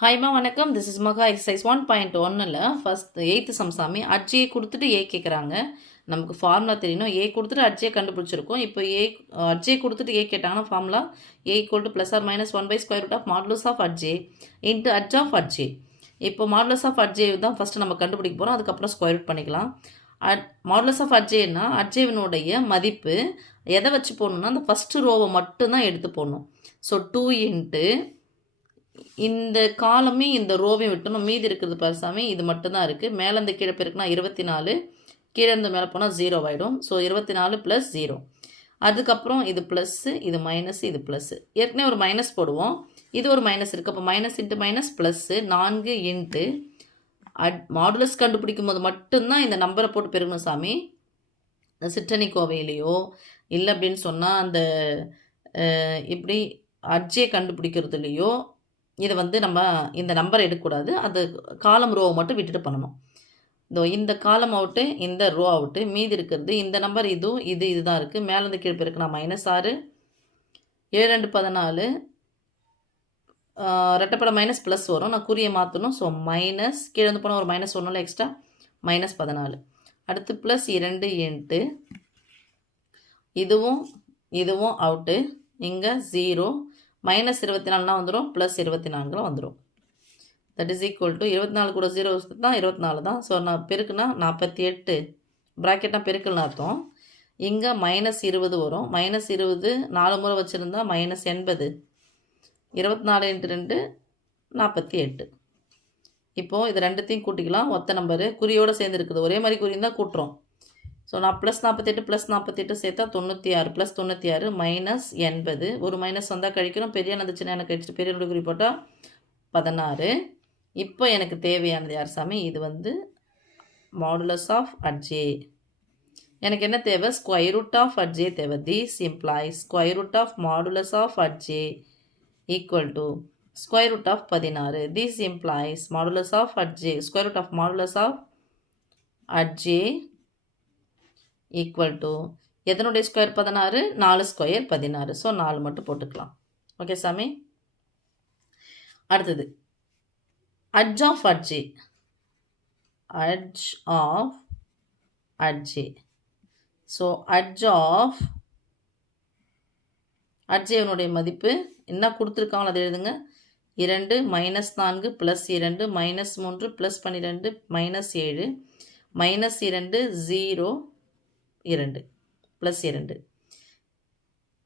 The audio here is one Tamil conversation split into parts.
ஹாய்மா வணக்கம். திஸ் இஸ் மகா எக்ஸசைஸ் 1.1ல் ஃபஸ்ட் 8th சம்சாமி அட்ஜியை கொடுத்துட்டு ஏ கேட்குறாங்க. நமக்கு ஃபார்முலா தெரியணும். ஏ கொடுத்துட்டு அட்ஜியை கண்டுபிடிச்சிருக்கோம். இப்போ அட்ஜியை கொடுத்துட்டு ஏ கேட்டாங்கன்னா formula A equal to plus or minus 1/√ஆஃப் modulus of adj A into adj of adj A. இப்போ மாடுலஸ் ஆஃப் அட்ஜே தான் ஃபஸ்ட்டு நம்ம கண்டுபிடிக்க போகிறோம். அதுக்கப்புறம் ஸ்கொயர் ரூட் பண்ணிக்கலாம். மாடுலஸ் ஆஃப் அட்ஜேன்னா அட்ஜேவினுடைய மதிப்பு எதை வச்சு போடணும்னா அந்த ஃபஸ்ட்டு ரோவை மட்டும்தான் எடுத்து போடணும். ஸோ 2 இன்ட்டு இந்த காலமே இந்த ரோவையும் விட்டணும். மீதி இருக்கிறது பரிசாமி இது மட்டும்தான் இருக்குது. மேலே இந்த கீழே பெருக்குனா 24, கீழே இருந்து மேலே போனால் 0 ஆகிடும். ஸோ 24 + 0. அதுக்கப்புறம் இது ப்ளஸ்ஸு, இது மைனஸ், இது ப்ளஸ்ஸு. ஏற்கனவே ஒரு மைனஸ் போடுவோம், இது ஒரு மைனஸ் இருக்குது. அப்போ minus into minus plus 4 into modulus கண்டுபிடிக்கும் போது மட்டும்தான் இந்த நம்பரை போட்டு பெருகணும் சாமி. சிற்றணி கோவையிலையோ இல்லை அப்படின்னு சொன்னால் அந்த இப்படி அட்ஜே கண்டுபிடிக்கிறதுலையோ இதை நம்ம இந்த நம்பர் எடுக்கக்கூடாது. அது காலம் ரோவை மட்டும் விட்டுட்டு பண்ணணும். இந்த காலம் அவுட்டு, இந்த ரோ அவுட்டு, மீதி இருக்கிறது இந்த நம்பர் இதுதான் இருக்குது. மேலேருந்து கீழே பெருக்குனா -6, 7 2 14, ரெட்டப்பட மைனஸ் ப்ளஸ் வரும். நான் குறியை மாற்றணும். ஸோ மைனஸ் கீழே வந்து போனால் ஒரு மைனஸ் ஒன்றும் எக்ஸ்ட்ரா -14. அடுத்து ப்ளஸ் 2 இன்ட்டு இதுவும் அவுட்டு. இங்கே 0 -24 வந்துடும், ப்ளஸ் 24 வந்துடும். தட் இஸ் ஈக்குவல் டு 24 கூட 0 தான் 24 தான். ஸோ நான் பெருக்குனா 48, ப்ராக்கெட்னா பெருக்கல்னு அர்த்தம். இங்கே -20 வரும். -20 4 முறை வச்சுருந்தா -80, 24 × 2 48. இப்போது இது ரெண்டுத்தையும் கூட்டிக்கலாம். ஒத்த நம்பரு குறியோடு சேர்ந்து இருக்குது. ஒரே மாதிரி குறியும் தான் கூட்டுறோம். ஸோ நான் +48 +48 சேர்த்தா 96 +96 -80. ஒரு மைனஸ் வந்தால் கழிக்கணும். பெரிய வந்துச்சுன்னா எனக்கு கழிச்சிட்டு பெரிய குறி போட்டால் 16. இப்போ எனக்கு தேவையானது யார் சாமி? இது மாடுலஸ் ஆஃப் அட்ஜே. எனக்கு என்ன தேவை? ஸ்கொயர் ரூட் ஆஃப் அட்ஜே தேவை. This implies square root of modulus of adj A equal to square root of 16. This implies modulus of adj A square root of modulus of adj A equal to எதனுடைய ஸ்கொயர் 16? 4 ஸ்கொயர் 16. ஸோ 4 மட்டும் போட்டுக்கலாம். ஓகே சாமி. அடுத்தது adj of adj A. Adj of adj A. So adj of அட்ஜேவனுடைய மதிப்பு என்ன கொடுத்துருக்காங்களோ அதை எழுதுங்க. 2 -4 +2 -3 +12 -7 -2 0 2 +2.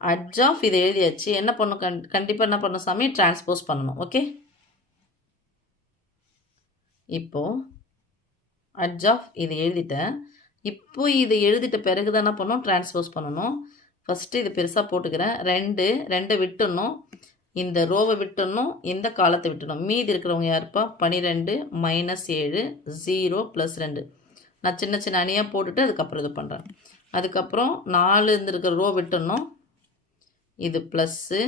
அட்ஜ் ஆஃப் இதை எழுதியாச்சு. என்ன பண்ணும்? கண்டிப்பாக என்ன பண்ணணும் சாமி? டிரான்ஸ்போஸ் பண்ணணும். ஓகே. இப்போது அட்ஜ் ஆஃப் இதை எழுதிட்டேன். இப்போ இதை எழுதிட்ட பிறகு தான் என்ன பண்ணணும்? டிரான்ஸ்போஸ் பண்ணணும். ஃபஸ்ட்டு இது பெருசாக போட்டுக்கிறேன். 2 விட்டுடணும். இந்த ரோவை விட்டுடணும், இந்த காலத்தை விட்டுடணும். மீதி இருக்கிறவங்க யாருப்பா? 12 -7 0 +2. நான் சின்ன சின்ன அணியாக போட்டுட்டு அதுக்கப்புறம் இது பண்ணுறேன். அதுக்கப்புறம் 4 இருக்கிற ரோ விட்டுடணும். இது ப்ளஸ்ஸு,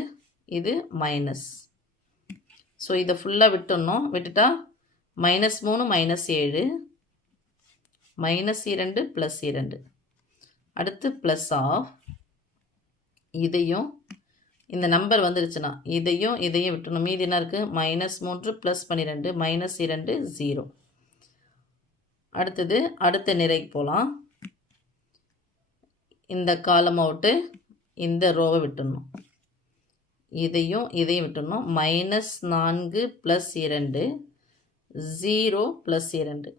இது மைனஸ். ஸோ இதை ஃபுல்லாக விட்டுடணும். விட்டுட்டா -3 -7 -2 +2. அடுத்து ப்ளஸ் ஆஃப் இதையும் இந்த நம்பர் வந்துருச்சுன்னா இதையும் விட்டுணும். மீதி என்ன இருக்குது? -3 +12 -2 0. அடுத்தது அடுத்த நிறைக்கு போகலாம். இந்த காலம் அவுட்டு, இந்த ரோவை விட்டுடணும். இதையும் விட்டுடணும். -4 +2 0 +2.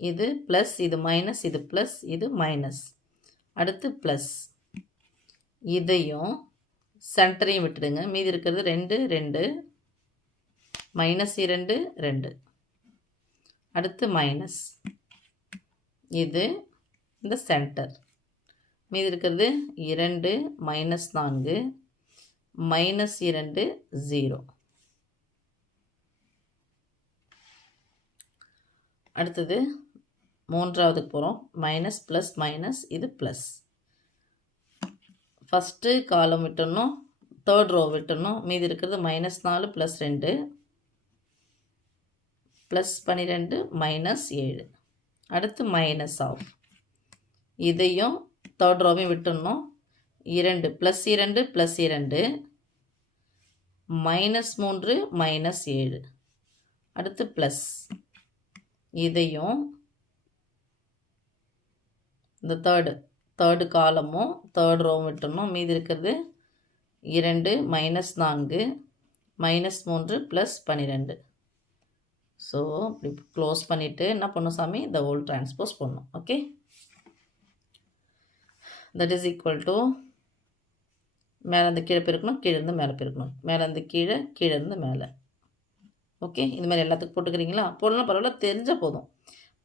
இது ப்ளஸ், இது மைனஸ், இது ப்ளஸ், இது மைனஸ். அடுத்து ப்ளஸ் இதையும் சென்டரையும் விட்டுடுங்க. மீதி இருக்கிறது 2 2 -2 2. அடுத்து மைனஸ் இது இந்த சென்டர். மீதி இருக்கிறது 2 -4 -2 0. அடுத்தது மூன்றாவதுக்கு போகிறோம். மைனஸ் ப்ளஸ் மைனஸ், இது ப்ளஸ். ஃபஸ்ட்டு காலம் விட்டுடணும், தேர்ட் ரோ விட்டுடணும். மீதி இருக்கிறது -4 +2 +12 -7. அடுத்து மைனஸ் ஆஃப் இதையும் தேர்ட் ரோவையும் விட்டுடணும். 2 +2 +2 -3 -7. அடுத்து ப்ளஸ் இதையும் இந்த தேர்டு காலமும் தேர்ட் ரோவும் விட்டுறணும். மீதி இருக்கிறது 2 -4 -3 ப்ளஸ் 12. ஸோ இப்படி க்ளோஸ் பண்ணிவிட்டு என்ன பண்ணும் சாமி, இந்த ஹோல் டிரான்ஸ்போஸ் பண்ணணும். Okay, that is equal to மேலேருந்து கீழே பெருக்கணும், கீழேருந்து மேலே பெருக்கணும், மேலேருந்து கீழே, கீழேருந்து மேலே. ஓகே, இந்த மாதிரி எல்லாத்துக்கும் போட்டுக்கிறீங்களா? போடலாம், பரவாயில்ல, தெரிஞ்சால் போதும்.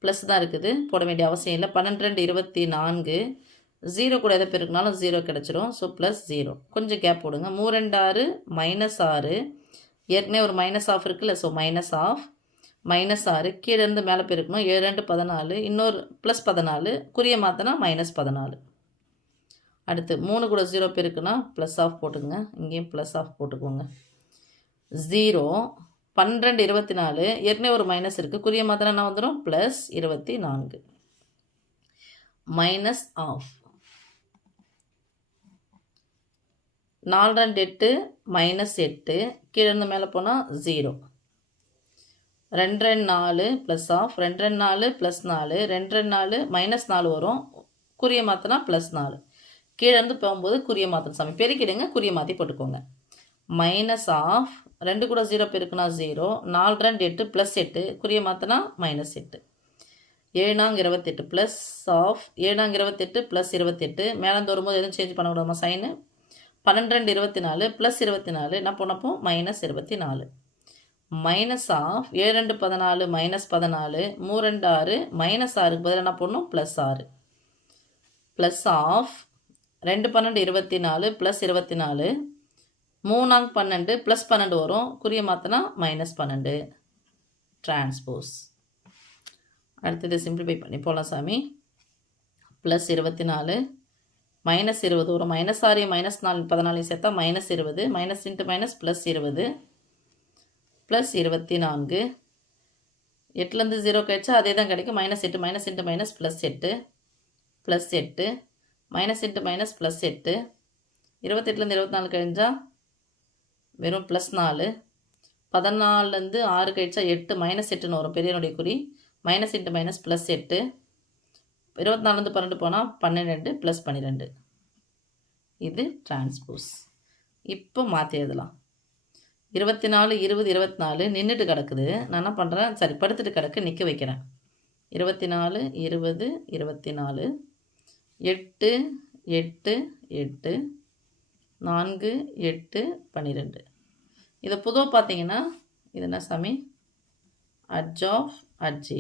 ப்ளஸ் தான் இருக்குது, போட வேண்டிய அவசியம் இல்லை. 12 24 0 கூட எதை பெருக்கினாலும் 0 கிடச்சிரும். ஸோ ப்ளஸ் 0, கொஞ்சம் கேப் போடுங்க. 3 2 6 -6, ஏற்கனவே ஒரு மைனஸ் ஆஃப் இருக்குல்ல, ஸோ மைனஸ் ஆஃப் -6 கீழேருந்து மேலே பெருக்கணும். 7 2 14, இன்னொரு ப்ளஸ் 14, குறிய மாற்றினா -14. அடுத்து 3 கூட 0 பெருக்குன்னா ப்ளஸ் ஆஃப் போட்டுக்கோங்க, இங்கேயும் ப்ளஸ் ஆஃப் போட்டுக்கோங்க. 0 12 24, ஏற்கனவே ஒரு மைனஸ் இருக்குது, குறிய மாத்திரம் என்ன வந்துடும், ப்ளஸ் 24 மைனஸ் ஆஃப் 4 2 8 -8 கீழேருந்து மேலே போனால் 0. 2 2 4 ப்ளஸ் ஆஃப் 2 2 4 ப்ளஸ் 4 2 2 4 -4 வரும், குறிய மாற்றினா ப்ளஸ் 4. கீழேருந்து போகும்போது குறிய மாற்றணும் சாமி, பெருக்கிடுங்க, குறிய மாற்றி போட்டுக்கோங்க. மைனஸ் ஆஃப் 2 கூட 0 பெருக்குனா 0, 4 2 8 ப்ளஸ் 8 குறிய மாற்றினா -8. 7 28 ப்ளஸ் ஆஃப் 7 28 ப்ளஸ் 28, மேலேருந்து வரும்போது எதுவும் சேஞ்ச் பண்ணக்கூடாதுமா சைனு. 12 24 ப்ளஸ் 24 என்ன பண்ணப்போ -24. மைனஸ் ஆஃப் 7 2 14 -14, 3 2 6 -6க்கு பதில் என்ன பண்ணணும், plus 6. Plus of 2 12 24 plus 24, 3 12 plus 12 வரும், குறிய மாற்றினா -12 டிரான்ஸ்போஸ். அடுத்தது சிம்பிளிஃபை பண்ணி போகலாம் சாமி. ப்ளஸ் 24 -20 வரும், -6 -4 14 சேர்த்தா -20, minus into minus plus 20 plus 24. 8லேருந்து 0 கழிச்சா அதே தான் கிடைக்கும், -8 minus into minus plus 8 plus 8 minus into minus plus 8. 28லேருந்து 24 கழிஞ்சா வெறும் ப்ளஸ் 4. 14லேருந்து 6 கழிச்சா 8 -8ன்னு வரும், பெரியனுடைய குறி. Minus into minus plus 8. 24லேருந்து 12 போனால் 12 ப்ளஸ் 12. இது டிரான்ஸ்போஸ். இப்போ மாற்றி எழுதலாம். 24 20 24 நின்றுட்டு கிடக்குது, நான் என்ன பண்ணுறேன், சரி படுத்துட்டு கிடக்கு, நிற்க வைக்கிறேன். 24 20 24 8 8 8 4 8 12. இதை பொதுவாக பார்த்தீங்கன்னா இது என்ன சாமி, அட்ஜ் ஆஃப் அட்ஜி.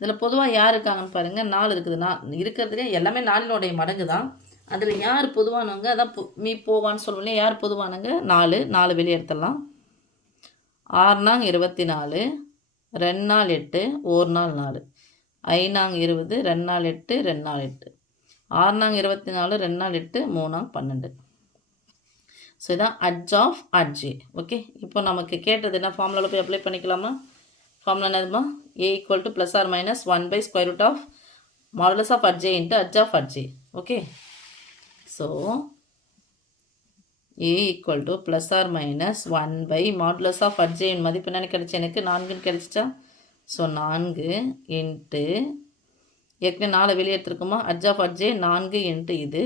இதில் பொதுவாக யார் இருக்காங்கன்னு பாருங்கள், 4 இருக்குது. இருக்கிறதுலே எல்லாமே 4னுடைய மடங்கு தான். அதில் யார் பொதுவானவங்க, அதான் மீ போவான்னு சொல்லுவோம், யார் பொதுவானவங்க, 4 வெளியே எடுத்துடலாம். 6 நாங்க 24, 2 நாள் 8, 1 நாள் 4, 5 நாங்க 20, 2 நாள் 8, 2 நாள் 8, 6 நாங்க 24, 2 நாள் 8, 3 நாள் 12. ஸோ இதான் அட்ஜ் ஆஃப் அட்ஜி. ஓகே, இப்போ நமக்கு கேட்டது என்ன, ஃபார்முலாவில் போய் அப்ளை பண்ணிக்கலாமா? ஃபார்முலா என்னதுமா, a equal to plus or minus 1/√, modulus of adj A into adj of adj A. Okay, so a equal to plus or minus 1/மாடுலஸ் ஆஃப் அட்ஜேயின் மதிப்பு என்னென்னு கிடச்சி, எனக்கு 4ன்னு கிடச்சிச்சா. ஸோ 4 இன்ட்டு ஏற்கனவே 4 வெளியே எடுத்துருக்குமா, அட்ஜ் ஆஃப் அட்ஜே 4 இன்ட்டு இது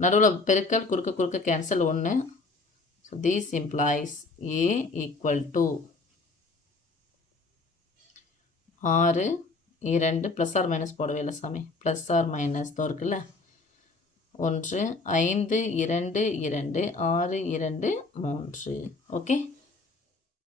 நடுவில் பெருக்கல், குறுக்க cancel 1. So this implies a equal to 6 2 plus or minus போடவே இல்லை சாமி, ப்ளஸ் ஆர் மைனஸ் தான் இருக்குல்ல, 1 5 2 2 6 2 3. ஓகே,